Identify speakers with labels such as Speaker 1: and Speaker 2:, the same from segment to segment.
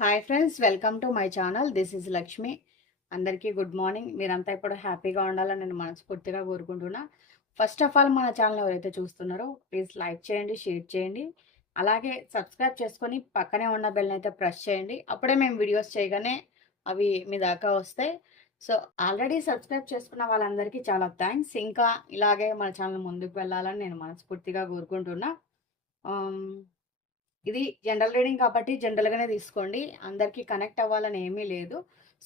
Speaker 1: Hi friends welcome to my channel this is Lakshmi అందరికీ good morning మీరంతా ఇప్పుడు హ్యాపీగా ఉండాలని నేను మనస్ఫూర్తిగా కోరుకుంటున్నా. ఫస్ట్ ఆఫ్ ఆల్ మన ఛానల్ ఎవరైతే చూస్తున్నారో ప్లీజ్ లైక్ చేయండి షేర్ చేయండి. అలాగే సబ్స్క్రైబ్ చేసుకొని పక్కనే ఉన్న బెల్ని అయితే ప్రెస్ చేయండి. అప్పుడే మేము వీడియోస్ చేయగానే అవి మీ దాకా వస్తాయి. సో ఆల్రెడీ సబ్స్క్రైబ్ చేసుకున్న వాళ్ళందరికీ చాలా థ్యాంక్స్ ఇంకా ఇలాగే మన ఛానల్ ముందుకు వెళ్ళాలని నేను మనస్ఫూర్తిగా కోరుకుంటున్నా. Um, ఇది జనరల్ రీడింగ్ కాబట్టి జనరల్గానే తీసుకోండి. అందరికీ కనెక్ట్ అవ్వాలని ఏమీ లేదు.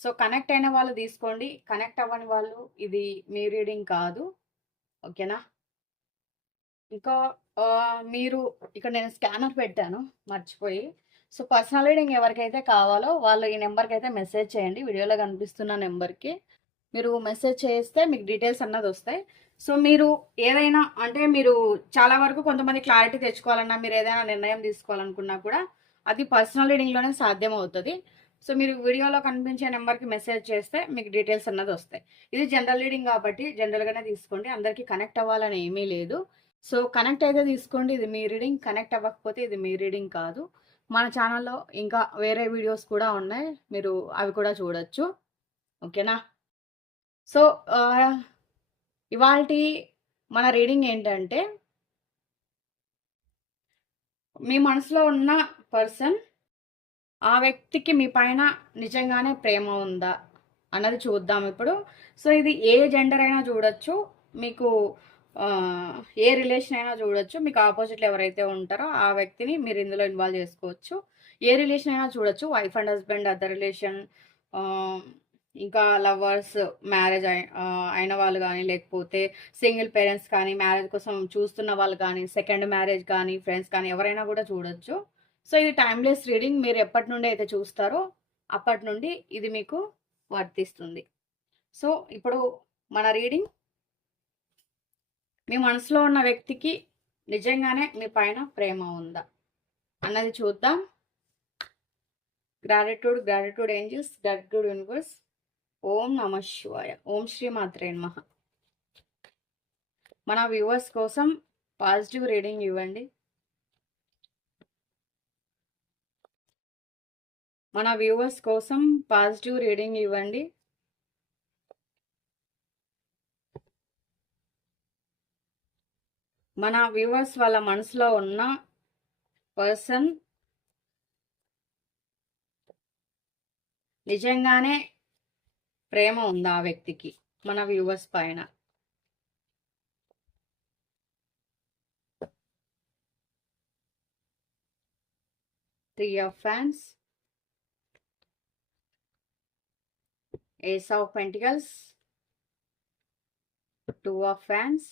Speaker 1: సో కనెక్ట్ అయిన వాళ్ళు తీసుకోండి. కనెక్ట్ అవ్వని వాళ్ళు ఇది మీ రీడింగ్ కాదు. ఓకేనా ఇంకా మీరు ఇక్కడ నేను స్కానర్ పెట్టాను మర్చిపోయి. సో పర్సనల్ రీడింగ్ ఎవరికైతే కావాలో వాళ్ళు ఈ నెంబర్కి అయితే మెసేజ్ చేయండి. వీడియోలో కనిపిస్తున్న నెంబర్కి మీరు మెసేజ్ చేస్తే మీకు డీటెయిల్స్ అన్నది వస్తాయి. సో మీరు ఏదైనా అంటే మీరు చాలా వరకు కొంతమంది క్లారిటీ తెచ్చుకోవాలన్నా మీరు ఏదైనా నిర్ణయం తీసుకోవాలనుకున్నా కూడా అది పర్సనల్ రీడింగ్లోనే సాధ్యం అవుతుంది సో మీరు వీడియోలో కనిపించే నెంబర్కి మెసేజ్ చేస్తే మీకు డీటెయిల్స్ అన్నది వస్తాయి. ఇది జనరల్ రీడింగ్ కాబట్టి జనరల్గానే తీసుకోండి. అందరికీ కనెక్ట్ అవ్వాలని ఏమీ లేదు. సో కనెక్ట్ అయితే తీసుకోండి. ఇది మీ రీడింగ్ కనెక్ట్ అవ్వకపోతే ఇది మీ రీడింగ్ కాదు. మన ఛానల్లో ఇంకా వేరే వీడియోస్ కూడా ఉన్నాయి. మీరు అవి కూడా చూడొచ్చు. ఓకేనా? సో ఇవాళ మన రీడింగ్ ఏంటంటే మీ మనసులో ఉన్న పర్సన్ ఆ వ్యక్తికి మీ పైన నిజంగానే ప్రేమ ఉందా అన్నది చూద్దాం ఇప్పుడు. సో ఇది ఏ జెండర్ అయినా చూడొచ్చు మీకు ఏ రిలేషన్ అయినా చూడొచ్చు మీకు ఆపోజిట్లో ఎవరైతే ఉంటారో ఆ వ్యక్తిని మీరు ఇందులో ఇన్వాల్వ్ చేసుకోవచ్చు. ఏ రిలేషన్ అయినా చూడొచ్చు wife and husband other relation ఇంకా లవర్స్ మ్యారేజ్ అయిన వాళ్ళు కానీ లేకపోతే సింగిల్ పేరెంట్స్ కానీ మ్యారేజ్ కోసం చూస్తున్న వాళ్ళు కానీ సెకండ్ మ్యారేజ్ కానీ ఫ్రెండ్స్ కానీ ఎవరైనా కూడా చూడొచ్చు. సో ఇది టైమ్లెస్ రీడింగ్ మీరు ఎప్పటి నుండి అయితే చూస్తారో అప్పటి నుండి ఇది మీకు వర్తిస్తుంది. సో ఇప్పుడు మన రీడింగ్ మీ మనసులో ఉన్న వ్యక్తికి నిజంగానే మీ పైన ప్రేమ ఉందా? అన్నది చూద్దాం. Gratitude gratitude angels gratitude universe ఓం నమ శివాయ. ఓం శ్రీ మాత్రే నమః. మన వ్యూవర్స్ కోసం పాజిటివ్ రీడింగ్ ఇవ్వండి. మన వ్యూవర్స్ కోసం పాజిటివ్ రీడింగ్ ఇవ్వండి. మన వ్యూవర్స్ వాళ్ళ మనసులో ఉన్న పర్సన్ నిజంగానే ప్రేమ ఉంది ఆ వ్యక్తికి? మన వ్యూవర్స్ పైన. Three of fans ace of pentacles two of fans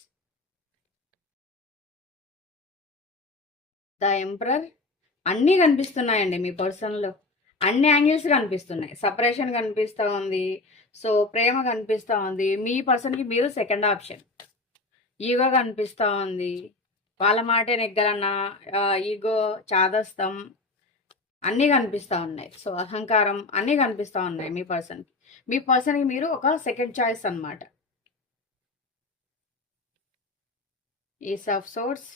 Speaker 1: the emperor అన్నీ కనిపిస్తున్నాయండి మీ పర్సన్లో అన్ని యాంగిల్స్ కనిపిస్తున్నాయి. సపరేషన్ కనిపిస్తూ ఉంది. సో ప్రేమ కనిపిస్తూ ఉంది. మీ పర్సన్కి మీరు సెకండ్ ఆప్షన్. ఈగో కనిపిస్తూ ఉంది. వాళ్ళ మాటే నెగ్గలన్న ఈగో చాదస్తం అన్నీ కనిపిస్తూ ఉన్నాయి. సో అహంకారం అన్నీ కనిపిస్తూ ఉన్నాయి మీ పర్సన్కి మీ పర్సన్కి మీరు ఒక సెకండ్ చాయిస్ అన్నమాట. Ace of swords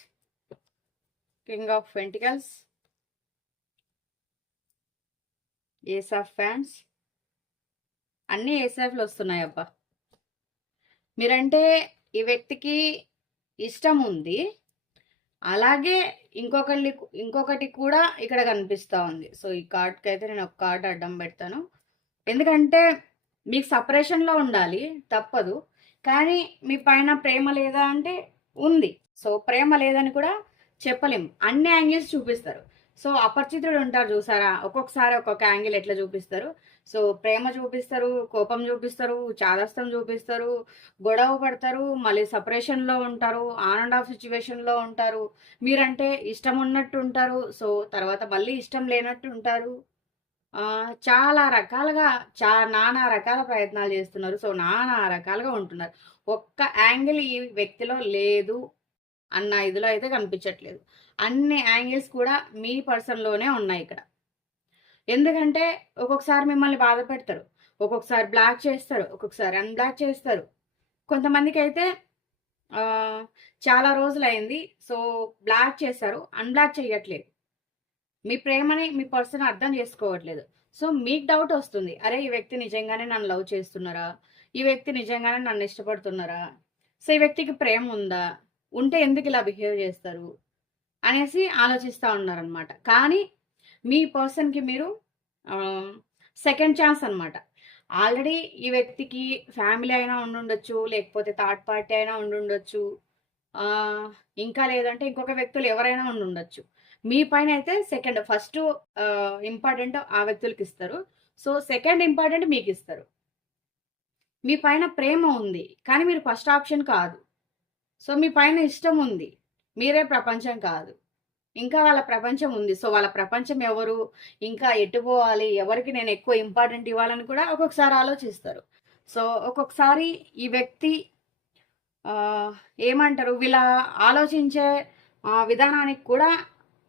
Speaker 1: king of pentacles ace of fans అన్నీ ఏసాఫ్లు వస్తున్నాయి అబ్బా మీరంటే ఈ వ్యక్తికి ఇష్టం ఉంది. అలాగే ఇంకొకటి ఇంకొకటి కూడా ఇక్కడ కనిపిస్తూ ఉంది. సో ఈ కార్డ్కి అయితే నేను ఒక కార్డ్ అడ్డం పెడతాను. ఎందుకంటే మీకు సపరేషన్లో ఉండాలి తప్పదు. కానీ మీ పైన ప్రేమ లేదా అంటే ఉంది. సో ప్రేమ లేదని కూడా చెప్పలేం. అన్ని యాంగిల్స్ చూపిస్తారు. సో అపరిచితుడు ఉంటారు చూసారా? ఒక్కొక్కసారి ఒక్కొక్క యాంగిల్ ఎట్లా చూపిస్తారు? సో ప్రేమ చూపిస్తారు కోపం చూపిస్తారు చాదస్తం చూపిస్తారు గొడవ పడతారు మళ్ళీ సపరేషన్లో ఉంటారు ఆన్ అండ్ ఆఫ్ సిచ్యువేషన్లో ఉంటారు. మీరంటే ఇష్టం ఉన్నట్టు ఉంటారు సో తర్వాత మళ్ళీ ఇష్టం లేనట్టు ఉంటారు. చాలా రకాలుగా చా నానా రకాల ప్రయత్నాలు చేస్తున్నారు. సో నానా రకాలుగా ఉంటున్నారు. ఒక్క యాంగిల్ ఈ వ్యక్తిలో లేదు అన్న ఇదిలో అయితే కనిపించట్లేదు. అన్ని యాంగిల్స్ కూడా మీ పర్సన్లోనే ఉన్నాయి ఇక్కడ. ఎందుకంటే ఒక్కొక్కసారి మిమ్మల్ని బాధ పెడతారు. ఒక్కొక్కసారి బ్లాక్ చేస్తారు. ఒక్కొక్కసారి అన్బ్లాక్ చేస్తారు. కొంతమందికి అయితే చాలా రోజులైంది. సో బ్లాక్ చేశారు. అన్బ్లాక్ చేయట్లేదు మీ ప్రేమని మీ పర్సన్ అర్థం చేసుకోవట్లేదు. సో మీకు డౌట్ వస్తుంది. అరే ఈ వ్యక్తి నిజంగానే నన్ను లవ్ చేస్తున్నారా? ఈ వ్యక్తి నిజంగానే నన్ను ఇష్టపడుతున్నారా? సో ఈ వ్యక్తికి ప్రేమ ఉందా? ఉంటే ఎందుకు ఇలా బిహేవ్ చేస్తారు? అనేసి ఆలోచిస్తూ ఉన్నారనమాట కానీ మీ పర్సన్కి మీరు సెకండ్ ఛాన్స్ అనమాట ఆల్రెడీ ఈ వ్యక్తికి ఫ్యామిలీ అయినా ఉండుండొచ్చు లేకపోతే థర్డ్ పార్టీ అయినా ఉండుండొచ్చు ఇంకా లేదంటే ఇంకొక వ్యక్తులు ఎవరైనా ఉండుండొచ్చు. మీ పైన అయితే సెకండ్ ఫస్ట్ ఇంపార్టెంట్ ఆ వ్యక్తులకి ఇస్తారు. సో సెకండ్ ఇంపార్టెంట్ మీకు ఇస్తారు. మీ పైన ప్రేమ ఉంది కానీ మీరు ఫస్ట్ ఆప్షన్ కాదు. సో మీ పైన ఇష్టం ఉంది. మీరే ప్రపంచం కాదు. ఇంకా వాళ్ళ ప్రపంచం ఉంది. సో వాళ్ళ ప్రపంచం ఎవరు? ఇంకా ఎటు పోవాలి? ఎవరికి నేను ఎక్కువ ఇంపార్టెంట్ ఇవ్వాలని కూడా ఒక్కొక్కసారి ఆలోచిస్తారు. సో ఒక్కొక్కసారి ఈ వ్యక్తి ఏమంటారు? వీళ్ళ ఆలోచించే విధానానికి కూడా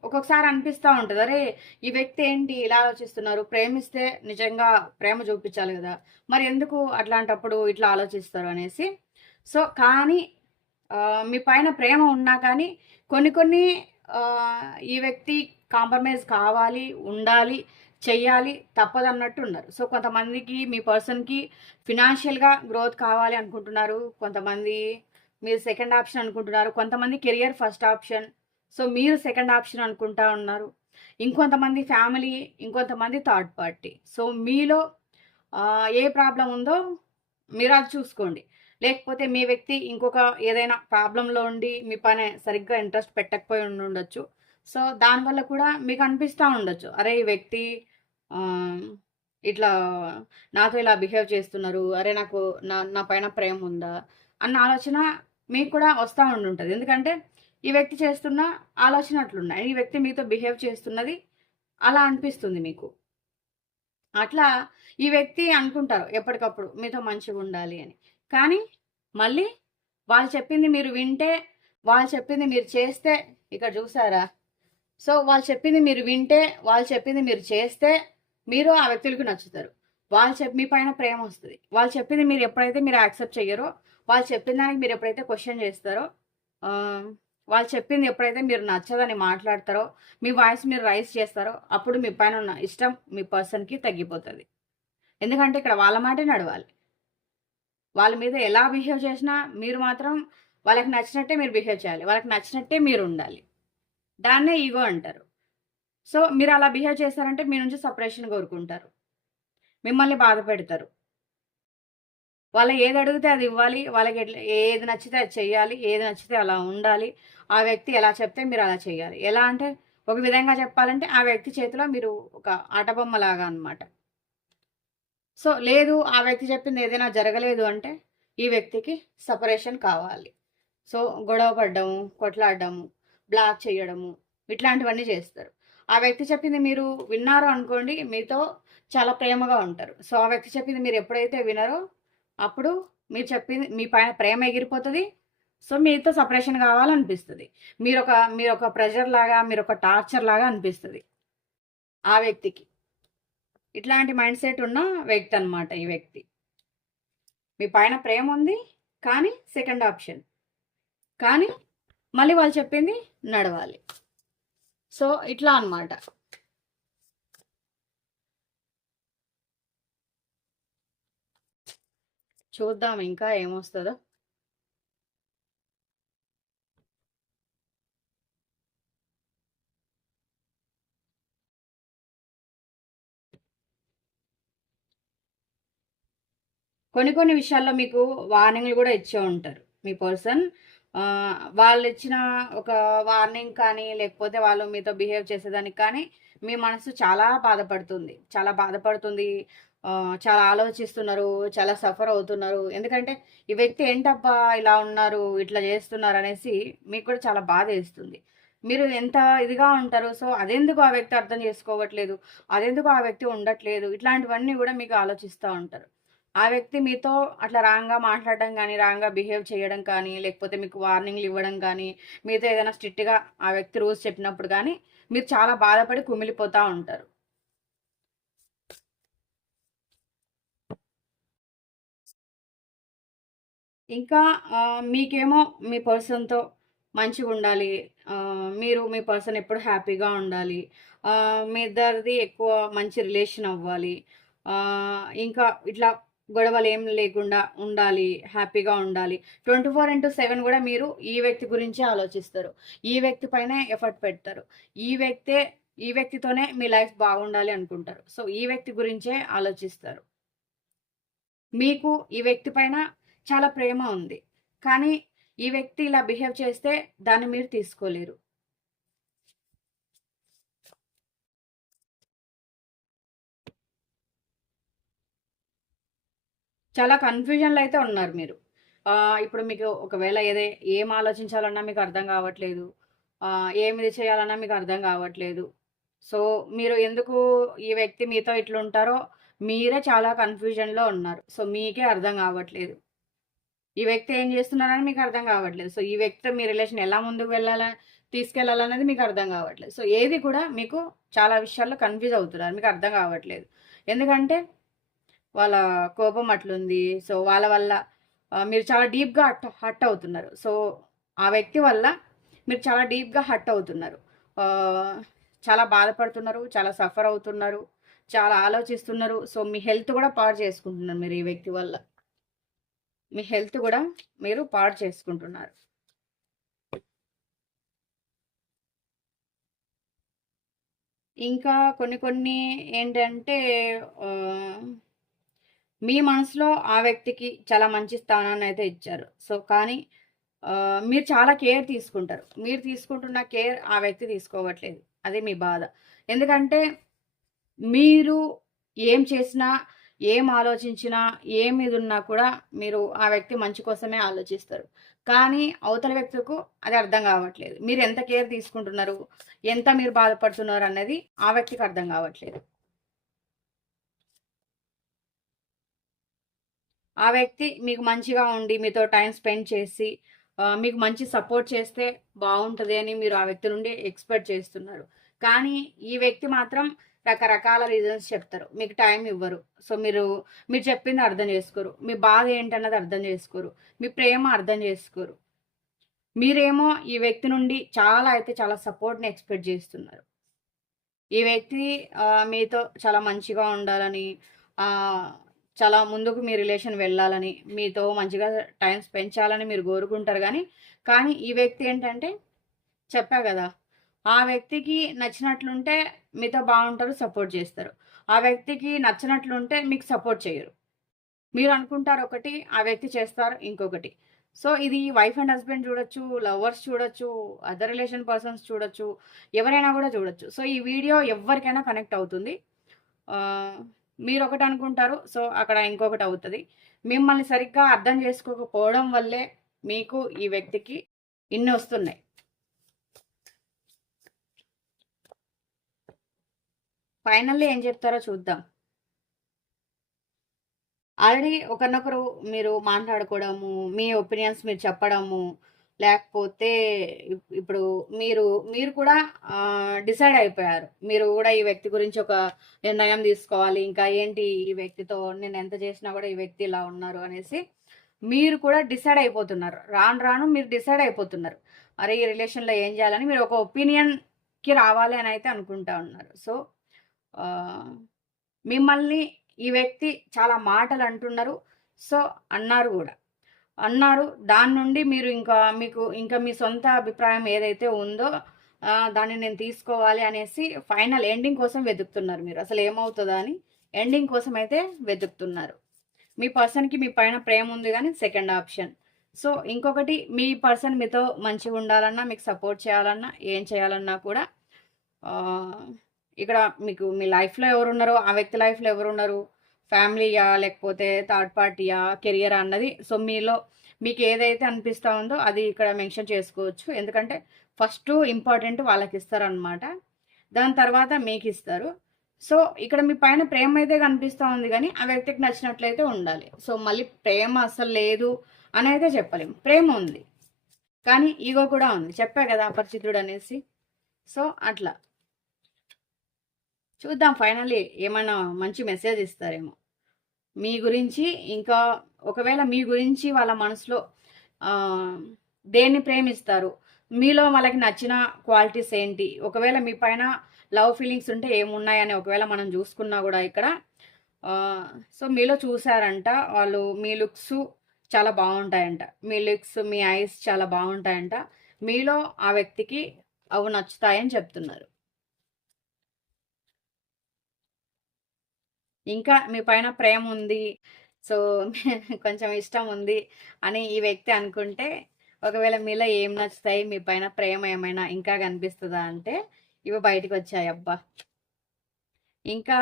Speaker 1: ఒక్కొక్కసారి అనిపిస్తూ ఉంటుంది. అరే ఈ వ్యక్తి ఏంటి? ఇలా ఆలోచిస్తున్నారు. ప్రేమిస్తే నిజంగా ప్రేమ చూపించాలి కదా. మరి ఎందుకు అట్లాంటప్పుడు ఇట్లా ఆలోచిస్తారు అనేసి. సో కానీ మీ పైన ప్రేమ ఉన్నా కానీ కొన్ని కొన్ని ఈ వ్యక్తి కాంప్రమైజ్ కావాలి ఉండాలి చెయ్యాలి తప్పదన్నట్టు ఉన్నారు. సో కొంతమందికి మీ పర్సన్కి ఫినాన్షియల్గా గ్రోత్ కావాలి అనుకుంటున్నారు. కొంతమంది మీరు సెకండ్ ఆప్షన్ అనుకుంటున్నారు. కొంతమంది కెరియర్ ఫస్ట్ ఆప్షన్. సో మీరు సెకండ్ ఆప్షన్ అనుకుంటా ఉన్నారు. ఇంకొంతమంది ఫ్యామిలీ ఇంకొంతమంది థర్డ్ పార్టీ. సో మీలో ఏ ప్రాబ్లం ఉందో మీరు అది చూసుకోండి. లేకపోతే మీ వ్యక్తి ఇంకొక ఏదైనా ప్రాబ్లంలో ఉండి మీ పని సరిగ్గా ఇంట్రెస్ట్ పెట్టకపోయి ఉండొచ్చు. సో దానివల్ల కూడా మీకు అనిపిస్తూ ఉండొచ్చు. అరే ఈ వ్యక్తి ఇట్లా నాతో ఇలా బిహేవ్ చేస్తున్నారు. అరే నాకు నా నా పైన ప్రేమ ఉందా? అన్న ఆలోచన మీకు కూడా వస్తూ ఉండుంటుంది ఎందుకంటే ఈ వ్యక్తి చేస్తున్న ఆలోచన అట్లున్నాయి. ఈ వ్యక్తి మీతో బిహేవ్ చేస్తున్నది అలా అనిపిస్తుంది మీకు. అట్లా ఈ వ్యక్తి అనుకుంటారు ఎప్పటికప్పుడు మీతో మంచిగా ఉండాలి అని. కానీ మళ్ళీ వాళ్ళు చెప్పింది మీరు వింటే వాళ్ళు చెప్పింది మీరు చేస్తే ఇక్కడ చూసారా? సో వాళ్ళు చెప్పింది మీరు వింటే వాళ్ళు చెప్పింది మీరు చేస్తే మీరు ఆ వ్యక్తులకు నచ్చుతారు. వాళ్ళు చెప్పి మీ పైన ప్రేమ వస్తుంది. వాళ్ళు చెప్పింది మీరు ఎప్పుడైతే మీరు యాక్సెప్ట్ చెయ్యరో వాళ్ళు చెప్పిన దానికి మీరు ఎప్పుడైతే క్వశ్చన్ చేస్తారో వాళ్ళు చెప్పింది ఎప్పుడైతే మీరు నచ్చదని మాట్లాడతారో మీ వాయిస్ మీరు రైస్ చేస్తారో అప్పుడు మీ పైన ఉన్న ఇష్టం మీ పర్సన్కి తగ్గిపోతుంది. ఎందుకంటే ఇక్కడ వాళ్ళ మాటే నడవాలి. వాళ్ళ మీద ఎలా బిహేవ్ చేసినా మీరు మాత్రం వాళ్ళకి నచ్చినట్టే మీరు బిహేవ్ చేయాలి. వాళ్ళకి నచ్చినట్టే మీరు ఉండాలి. దాన్నే ఈగో అంటారు. సో మీరు అలా బిహేవ్ చేశారంటే మీ నుంచి సపరేషన్ కోరుకుంటారు. మిమ్మల్ని బాధ పెడతారు. వాళ్ళు ఏది అడిగితే అది ఇవ్వాలి. వాళ్ళకి ఎట్లా ఏది నచ్చితే అది చెయ్యాలి. ఏది నచ్చితే అలా ఉండాలి. ఆ వ్యక్తి ఎలా చెప్తే మీరు అలా చేయాలి ఎలా అంటే ఒక విధంగా చెప్పాలంటే ఆ వ్యక్తి చేతిలో మీరు ఒక ఆటబొమ్మలాగా అనమాట సో లేదు ఆ వ్యక్తి చెప్పింది ఏదైనా జరగలేదు అంటే ఈ వ్యక్తికి సపరేషన్ కావాలి. సో గొడవ పడ్డము కొట్లాడము బ్లాక్ చేయడము ఇట్లాంటివన్నీ చేస్తారు. ఆ వ్యక్తి చెప్పింది మీరు విన్నారో అనుకోండి మీతో చాలా ప్రేమగా ఉంటారు. సో ఆ వ్యక్తి చెప్పింది మీరు ఎప్పుడైతే వినరో అప్పుడు మీరు చెప్పింది మీ పైన ప్రేమ ఎగిరిపోతుంది. సో మీతో సపరేషన్ కావాలనిపిస్తుంది. మీరు ఒక మీరు ఒక ప్రెషర్ లాగా మీరు ఒక టార్చర్ లాగా అనిపిస్తుంది. ఆ వ్యక్తికి. ఇట్లాంటి మైండ్ సెట్ ఉన్న వ్యక్తి అనమాట ఈ వ్యక్తి. మీ పైన ప్రేమ ఉంది కానీ సెకండ్ ఆప్షన్. కానీ మళ్ళీ వాళ్ళు చెప్పింది నడవాలి. సో ఇట్లా అనమాట చూద్దాం ఇంకా ఏమొస్తుందో. కొన్ని కొన్ని విషయాల్లో మీకు వార్నింగ్లు కూడా ఇచ్చే ఉంటారు. మీ పర్సన్ వాళ్ళు ఇచ్చిన ఒక వార్నింగ్ కానీ లేకపోతే వాళ్ళు మీతో బిహేవ్ చేసేదానికి కానీ మీ మనసు చాలా బాధపడుతుంది. చాలా బాధపడుతుంది. చాలా ఆలోచిస్తున్నారు. చాలా సఫర్ అవుతున్నారు. ఎందుకంటే ఈ వ్యక్తి ఏంటబ్బా ఇలా ఉన్నారు ఇట్లా చేస్తున్నారు అనేసి మీకు కూడా చాలా బాధ వేస్తుంది. మీరు ఎంత ఇదిగా ఉంటారు సో అదెందుకు ఆ వ్యక్తి అర్థం చేసుకోవట్లేదు? అదెందుకు ఆ వ్యక్తి ఉండట్లేదు? ఇట్లాంటివన్నీ కూడా మీకు ఆలోచిస్తూ ఉంటారు. ఆ వ్యక్తి మీతో అట్లా రాంగ్గా మాట్లాడడం కానీ రాంగ్గా బిహేవ్ చేయడం కానీ లేకపోతే మీకు వార్నింగ్లు ఇవ్వడం కానీ మీతో ఏదైనా స్ట్రిక్ట్గా ఆ వ్యక్తి రూల్స్ చెప్పినప్పుడు కానీ మీరు చాలా బాధపడి కుమిలిపోతూ ఉంటారు. ఇంకా మీకేమో మీ పర్సన్తో మంచిగా ఉండాలి. మీరు మీ పర్సన్ ఎప్పుడు హ్యాపీగా ఉండాలి. మీ ఇద్దరిది ఎక్కువ మంచి రిలేషన్ అవ్వాలి. ఇంకా ఇట్లా గొడవలు ఏం లేకుండా ఉండాలి హ్యాపీగా ఉండాలి. ట్వంటీ ఫోర్ ఇంటూ సెవెన్ కూడా మీరు ఈ వ్యక్తి గురించే ఆలోచిస్తారు. ఈ వ్యక్తి పైన ఎఫర్ట్ పెడతారు. ఈ వ్యక్తే ఈ వ్యక్తితోనే మీ లైఫ్ బాగుండాలి అనుకుంటారు. సో ఈ వ్యక్తి గురించే ఆలోచిస్తారు. మీకు ఈ వ్యక్తి పైన చాలా ప్రేమ ఉంది. కానీ ఈ వ్యక్తి ఇలా బిహేవ్ చేస్తే దాన్ని మీరు తీసుకోలేరు. చాలా కన్ఫ్యూజన్లో అయితే ఉన్నారు మీరు. ఇప్పుడు మీకు ఒకవేళ ఏదే ఏం ఆలోచించాలన్నా మీకు అర్థం కావట్లేదు. ఏమిది చేయాలన్నా మీకు అర్థం కావట్లేదు. సో మీరు ఎందుకు ఈ వ్యక్తి మీతో ఇట్లుంటారో మీరే చాలా కన్ఫ్యూజన్లో ఉన్నారు. సో మీకే అర్థం కావట్లేదు. ఈ వ్యక్తి ఏం చేస్తున్నారని మీకు అర్థం కావట్లేదు. సో ఈ వ్యక్తితో మీ రిలేషన్ ఎలా ముందుకు వెళ్ళాలని తీసుకెళ్ళాలనేది మీకు అర్థం కావట్లేదు. సో ఏది కూడా మీకు చాలా విషయాల్లో కన్ఫ్యూజ్ అవుతున్నారు. మీకు అర్థం కావట్లేదు. ఎందుకంటే వాళ్ళ కోపం అట్లుంది. సో వాళ్ళ వల్ల మీరు చాలా డీప్గా హట్ హట్ అవుతున్నారు. సో ఆ వ్యక్తి వల్ల మీరు చాలా డీప్గా హట్ అవుతున్నారు. చాలా బాధపడుతున్నారు చాలా సఫర్ అవుతున్నారు చాలా ఆలోచిస్తున్నారు. సో మీ హెల్త్ కూడా పాడు చేసుకుంటున్నారు మీరు ఈ వ్యక్తి వల్ల. మీ హెల్త్ కూడా మీరు పాడు చేసుకుంటున్నారు. ఇంకా కొన్ని కొన్ని ఏంటంటే మీ మనసులో ఆ వ్యక్తికి చాలా మంచి స్థానాన్ని అయితే ఇచ్చారు. సో కానీ మీరు చాలా కేర్ తీసుకుంటారు. మీరు తీసుకుంటున్న కేర్ ఆ వ్యక్తి తీసుకోవట్లేదు. అది మీ బాధ. ఎందుకంటే మీరు ఏం చేసినా ఏం ఆలోచించినా ఏం మీద ఉన్నా కూడా మీరు ఆ వ్యక్తి మంచి కోసమే ఆలోచిస్తారు. కానీ అవతల వ్యక్తులకు అది అర్థం కావట్లేదు. మీరు ఎంత కేర్ తీసుకుంటున్నారు? ఎంత మీరు బాధపడుతున్నారు? అనేది ఆ వ్యక్తికి అర్థం కావట్లేదు. ఆ వ్యక్తి మీకు మంచిగా ఉండి మీతో టైం స్పెండ్ చేసి మీకు మంచి సపోర్ట్ చేస్తే బాగుంటుంది అని మీరు ఆ వ్యక్తి నుండి ఎక్స్పెక్ట్ చేస్తున్నారు. కానీ ఈ వ్యక్తి మాత్రం రకరకాల రీజన్స్ చెప్తారు. మీకు టైం ఇవ్వరు. సో మీరు మీరు చెప్పింది అర్థం చేసుకోరు. మీ బాధ ఏంటన్నది అర్థం చేసుకోరు. మీ ప్రేమ అర్థం చేసుకోరు. మీరేమో ఈ వ్యక్తి నుండి చాలా అయితే చాలా సపోర్ట్ని ఎక్స్పెక్ట్ చేస్తున్నారు. ఈ వ్యక్తి మీతో చాలా మంచిగా ఉండాలని చాలా ముందుకు మీ రిలేషన్ వెళ్ళాలని మీతో మంచిగా టైం స్పెండ్ చేయాలని మీరు కోరుకుంటారు కానీ కానీ ఈ వ్యక్తి ఏంటంటే చెప్పా కదా ఆ వ్యక్తికి నచ్చినట్లుంటే మీతో బాగుంటారు సపోర్ట్ చేస్తారు. ఆ వ్యక్తికి నచ్చినట్లుంటే మీకు సపోర్ట్ చేయరు. మీరు అనుకుంటారు ఒకటి ఆ వ్యక్తి చేస్తారు ఇంకొకటి. సో ఇది వైఫ్ అండ్ హస్బెండ్ చూడొచ్చు లవర్స్ చూడొచ్చు అదర్ రిలేషన్ పర్సన్స్ చూడొచ్చు ఎవరైనా కూడా చూడొచ్చు. సో ఈ వీడియో ఎవరికైనా కనెక్ట్ అవుతుంది. మీరు ఒకటి అనుకుంటారు. సో అక్కడ ఇంకొకటి అవుతుంది. మిమ్మల్ని సరిగ్గా అర్థం చేసుకోకపోవడం వల్లే మీకు ఈ వ్యక్తికి ఇన్ని వస్తున్నాయి. ఫైనల్లీ ఏం చెప్తారో చూద్దాం. ఆల్రెడీ ఒకరినొకరు మీరు మాట్లాడుకోవడము మీ ఒపీనియన్స్ మీరు చెప్పడము లేకపోతే ఇప్పుడు మీరు మీరు కూడా డిసైడ్ అయిపోయారు. మీరు కూడా ఈ వ్యక్తి గురించి ఒక నిర్ణయం తీసుకోవాలి. ఇంకా ఏంటి ఈ వ్యక్తితో నేను ఎంత చేసినా కూడా ఈ వ్యక్తి ఇలా ఉన్నారు అనేసి మీరు కూడా డిసైడ్ అయిపోతున్నారు. రాను రాను మీరు డిసైడ్ అయిపోతున్నారు. మరి ఈ రిలేషన్లో ఏం చేయాలని మీరు ఒక ఒపీనియన్కి రావాలి అని అయితే అనుకుంటా ఉన్నారు. సో మిమ్మల్ని ఈ వ్యక్తి చాలా మాటలు అంటున్నారు. సో అన్నారు కూడా. అన్నారు. దాని నుండి మీరు ఇంకా మీకు ఇంకా మీ సొంత అభిప్రాయం ఏదైతే ఉందో దాన్ని నేను తీసుకోవాలి అనేసి ఫైనల్ ఎండింగ్ కోసం వెతుకుతున్నారు మీరు. అసలు ఏమవుతుందా అని ఎండింగ్ కోసం అయితే వెతుకుతున్నారు. మీ పర్సన్కి మీ పైన ప్రేమ ఉంది కానీ సెకండ్ ఆప్షన్. సో ఇంకొకటి మీ పర్సన్ మీతో మంచిగా ఉండాలన్నా మీకు సపోర్ట్ చేయాలన్నా ఏం చేయాలన్నా కూడా ఇక్కడ మీకు మీ లైఫ్లో ఎవరున్నారో ఆ వ్యక్తి లైఫ్లో ఎవరున్నారు ఫ్యామిలీయా లేకపోతే థర్డ్ పార్టీయా కెరియర్ అన్నది. సో మీలో మీకు ఏదైతే అనిపిస్తూ ఉందో అది ఇక్కడ మెన్షన్ చేసుకోవచ్చు. ఎందుకంటే ఫస్ట్ ఇంపార్టెంట్ వాళ్ళకి ఇస్తారనమాట దాని తర్వాత మీకు ఇస్తారు సో ఇక్కడ మీ పైన ప్రేమ అయితే కనిపిస్తూ ఉంది కానీ ఆ వ్యక్తికి నచ్చినట్లయితే ఉండాలి. సో మళ్ళీ ప్రేమ అసలు లేదు అని అయితే చెప్పలేము ప్రేమ ఉంది. కానీ ఈగో కూడా ఉంది. చెప్పా కదా అపరిచితుడు అనేసి సో అట్లా. చూద్దాం ఫైనల్లీ ఏమైనా మంచి మెసేజ్ ఇస్తారేమో. మీ గురించి ఇంకా ఒకవేళ మీ గురించి వాళ్ళ మనసులో దేన్ని ప్రేమిస్తారు మీలో వాళ్ళకి నచ్చిన క్వాలిటీస్ ఏంటి ఒకవేళ మీ పైన లవ్ ఫీలింగ్స్ ఉంటే ఏమున్నాయని ఒకవేళ మనం చూసుకున్నా కూడా ఇక్కడ సో మీలో చూసారంట వాళ్ళు మీ లుక్స్ చాలా బాగుంటాయంట మీ లుక్స్ మీ ఐస్ చాలా బాగుంటాయంట మీలో ఆ వ్యక్తికి అవి నచ్చుతాయని చెప్తున్నారు. ఇంకా మీ పైన ప్రేమ ఉంది. సో కొంచెం ఇష్టం ఉంది అని ఈ వ్యక్తి అనుకుంటే ఒకవేళ మీలో ఏం నచ్చుతాయి మీ పైన ప్రేమ ఏమైనా ఇంకా కనిపిస్తుందా అంటే ఇవి బయటకు వచ్చాయి అబ్బా. ఇంకా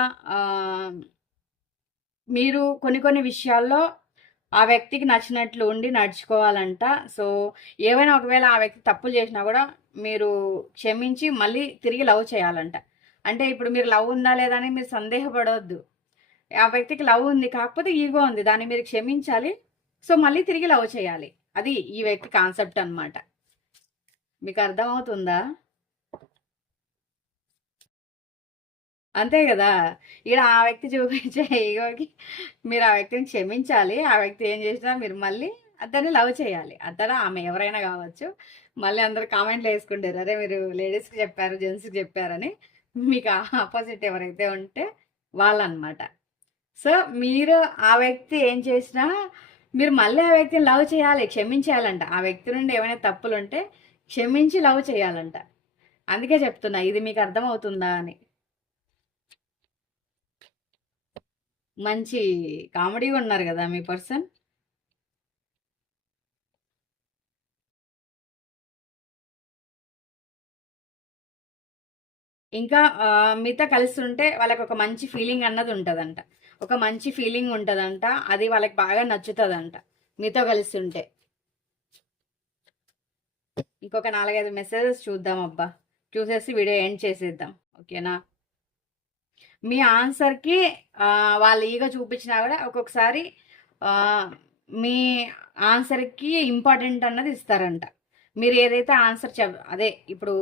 Speaker 1: మీరు కొన్ని కొన్ని విషయాల్లో ఆ వ్యక్తికి నచ్చినట్లు ఉండి నడుచుకోవాలంట. సో ఏవైనా ఒకవేళ ఆ వ్యక్తి తప్పులు చేసినా కూడా మీరు క్షమించి మళ్ళీ తిరిగి లవ్ చేయాలంట. అంటే ఇప్పుడు మీరు లవ్ ఉందా లేదా అని మీరు సందేహపడవద్దు ఆ వ్యక్తికి లవ్ ఉంది కాకపోతే ఈగో ఉంది దాన్ని మీరు క్షమించాలి. సో మళ్ళీ తిరిగి లవ్ చేయాలి. అది ఈ వ్యక్తి కాన్సెప్ట్ అనమాట మీకు అర్థమవుతుందా? అంతే కదా. ఇక్కడ ఆ వ్యక్తి చూపించే ఈగోకి మీరు ఆ వ్యక్తిని క్షమించాలి. ఆ వ్యక్తి ఏం చేసినా మీరు మళ్ళీ అతన్ని లవ్ చేయాలి. అతను ఆమె ఎవరైనా కావచ్చు. మళ్ళీ అందరు కామెంట్లు వేసుకుంటారు. అదే మీరు లేడీస్కి చెప్పారు జెంట్స్కి చెప్పారని. మీకు ఆపోజిట్ ఎవరైతే ఉంటే వాళ్ళనమాట సో మీరు ఆ వ్యక్తి ఏం చేసినా మీరు మళ్ళీ ఆ వ్యక్తిని లవ్ చేయాలి క్షమించేయాలంట ఆ వ్యక్తి నుండి ఏమైనా తప్పులు ఉంటే క్షమించి లవ్ చేయాలంట. అందుకే చెప్తున్నా ఇది మీకు అర్థమవుతుందా అని. మంచి కామెడీగా ఉన్నారు కదా మీ పర్సన్. ఇంకా మిగతా మీతో కలిసి ఉంటే వాళ్ళకి ఒక మంచి ఫీలింగ్ అన్నది ఉంటుందంట. ఒక మంచి ఫీలింగ్ ఉంటుందంట. అది వాళ్ళకి బాగా నచ్చుతుందంట. మీతో కలిసి ఉంటే ఇంకొక నాలుగైదు మెసేజెస్ చూద్దాం అబ్బా. చూసేసి వీడియో ఎండ్ చేసేద్దాం. ఓకేనా? మీ ఆన్సర్కి వాళ్ళు ఈగ చూపించినా కూడా ఒక్కొక్కసారి మీ ఆన్సర్కి ఇంపార్టెంట్ అన్నది ఇస్తారంట. మీరు ఏదైతే ఆన్సర్ చెప్ అదే ఇప్పుడు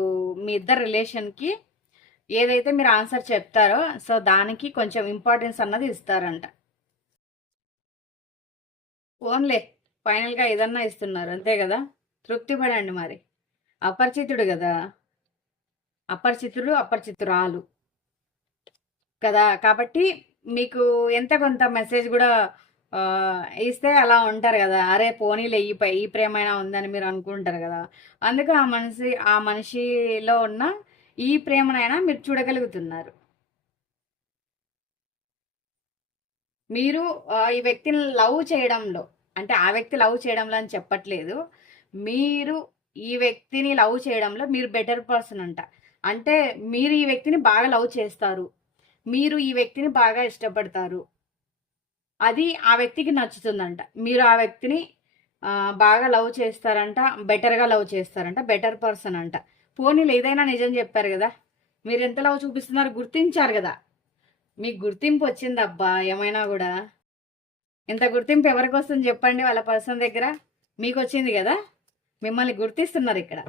Speaker 1: మీ ఇద్దరు రిలేషన్కి ఏదైతే మీరు ఆన్సర్ చెప్తారో సో దానికి కొంచెం ఇంపార్టెన్స్ అన్నది ఇస్తారంట. ఓన్లే ఫైనల్గా ఏదన్నా ఇస్తున్నారు అంతే కదా? తృప్తి పడండి మరి. అపరిచితుడు కదా? అపరిచితుడు అపరిచితురాలు కదా? కాబట్టి మీకు ఎంత కొంత మెసేజ్ కూడా ఇస్తే అలా ఉంటారు కదా? అరే పోనీలే ఈ ఈ ప్రేమైనా ఉందని మీరు అనుకుంటారు కదా? అందుకే ఆ మనిషి ఆ మనిషిలో ఉన్న ఈ ప్రేమనైనా మీరు చూడగలుగుతున్నారు. మీరు ఈ వ్యక్తిని లవ్ చేయడంలో అంటే ఆ వ్యక్తి లవ్ చేయడంలో అని చెప్పట్లేదు. మీరు ఈ వ్యక్తిని లవ్ చేయడంలో మీరు బెటర్ పర్సన్ అంట. అంటే మీరు ఈ వ్యక్తిని బాగా లవ్ చేస్తారు. మీరు ఈ వ్యక్తిని బాగా ఇష్టపడతారు. అది ఆ వ్యక్తికి నచ్చుతుందంట. మీరు ఆ వ్యక్తిని బాగా లవ్ చేస్తారంట బెటర్గా లవ్ చేస్తారంట బెటర్ పర్సన్ అంట. పోనీ ఏదైనా నిజం చెప్పారు కదా. మీరు ఎంతలా చూపిస్తున్నారు గుర్తించారు కదా. మీకు గుర్తింపు వచ్చింది అబ్బా ఏమైనా కూడా. ఇంత గుర్తింపు ఎవరికి వస్తుంది చెప్పండి వాళ్ళ పర్సన్ దగ్గర. మీకు వచ్చింది కదా. మిమ్మల్ని గుర్తిస్తున్నారు ఇక్కడ.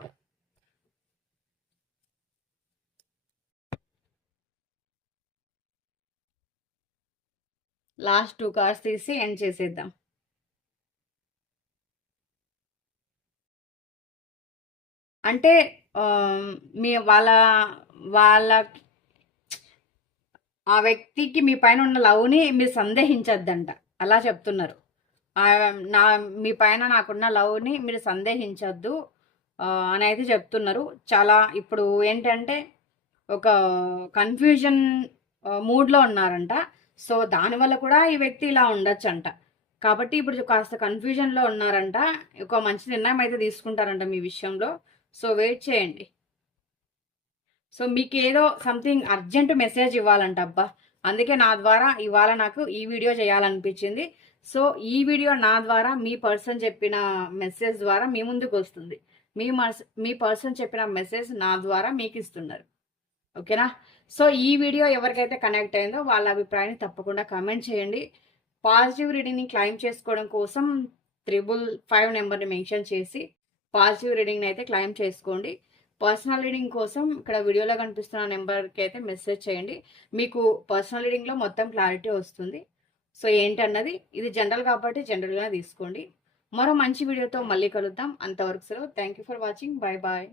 Speaker 1: లాస్ట్ టూ కార్డ్స్ తీసి ఎండ్ చేసేద్దాం. అంటే మీ వాళ్ళ వాళ్ళ ఆ వ్యక్తికి మీ పైన ఉన్న లవ్ని మీరు సందేహించద్దంట. అలా చెప్తున్నారు. నా మీ పైన నాకున్న లవ్ని మీరు సందేహించొద్దు అని అయితే చెప్తున్నారు. చాలా ఇప్పుడు ఏంటంటే ఒక కన్ఫ్యూజన్ మూడ్లో ఉన్నారంట. సో దానివల్ల కూడా ఈ వ్యక్తి ఇలా ఉండొచ్చంట. కాబట్టి ఇప్పుడు కాస్త కన్ఫ్యూజన్లో ఉన్నారంట. ఒక మంచి నిర్ణయం అయితే తీసుకుంటారంట మీ విషయంలో. సో వెయిట్ చేయండి. సో మీకు ఏదో సంథింగ్ అర్జెంట్ మెసేజ్ ఇవ్వాలంట అబ్బా. అందుకే నా ద్వారా ఇవాళ నాకు ఈ వీడియో చేయాలనిపించింది. సో ఈ వీడియో నా ద్వారా మీ పర్సన్ చెప్పిన మెసేజ్ ద్వారా మీ ముందుకు వస్తుంది. మీ మీ పర్సన్ చెప్పిన మెసేజ్ నా ద్వారా మీకు ఇస్తున్నారు ఓకేనా? సో ఈ వీడియో ఎవరికైతే కనెక్ట్ అయిందో వాళ్ళ అభిప్రాయాన్ని తప్పకుండా కామెంట్ చేయండి. పాజిటివ్ రీడింగ్ని క్లైమ్ చేసుకోవడం కోసం త్రిబుల్ ఫైవ్ నెంబర్ని మెన్షన్ చేసి పాజిటివ్ రీడింగ్ని అయితే క్లైమ్ చేసుకోండి. పర్సనల్ రీడింగ్ కోసం ఇక్కడ వీడియోలో కనిపిస్తున్న నెంబర్కి అయితే మెసేజ్ చేయండి. మీకు పర్సనల్ రీడింగ్లో మొత్తం క్లారిటీ వస్తుంది. సో ఏంటన్నది? ఇది జనరల్ కాబట్టి జనరల్గా తీసుకోండి. మరో మంచి వీడియోతో మళ్ళీ కలుద్దాం. అంతవరకు సెలవు. Thank you for watching bye bye